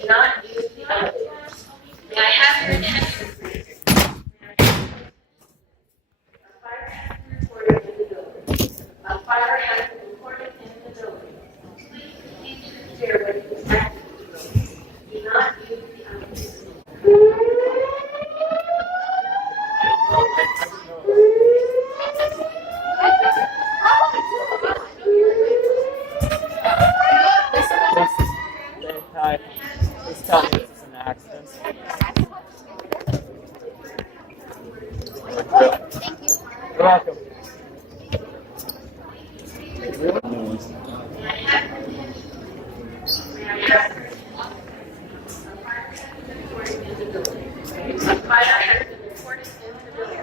Do not use the elevator. May I have your attention, please? A fire has been reported in the building. A fire has been reported in the building. Please proceed to the stairway to the exit of the building. Do not use the elevator. Please tell me this is an accident. You're welcome. A fire has been reported in the building.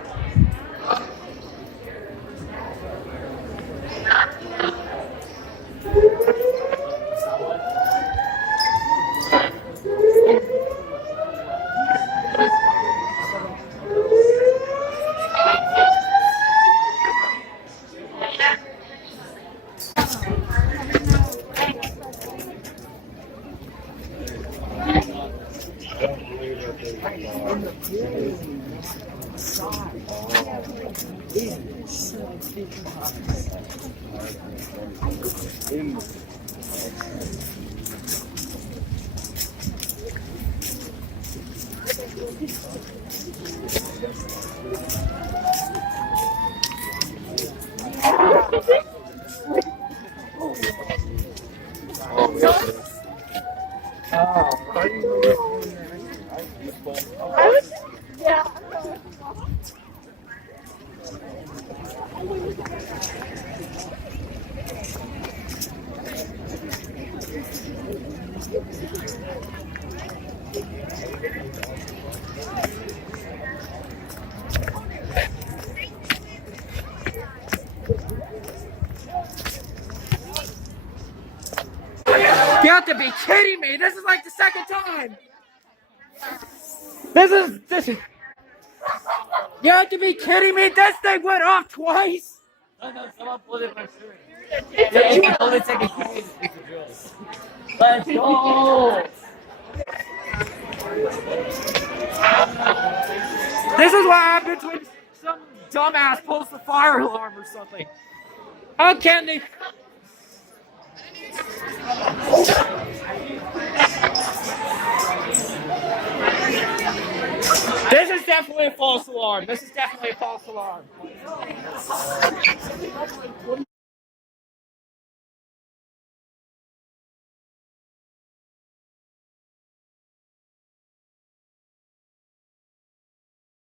You have to be kidding me! This is like the second time! This is... You have to be kidding me! This thing went off twice! No, someone pulled it by shirt. You can only take a few minutes to drill. Let's go! This is what happens when some dumbass pulls the fire alarm or something. How can they... This is definitely a false alarm. This is definitely a false alarm.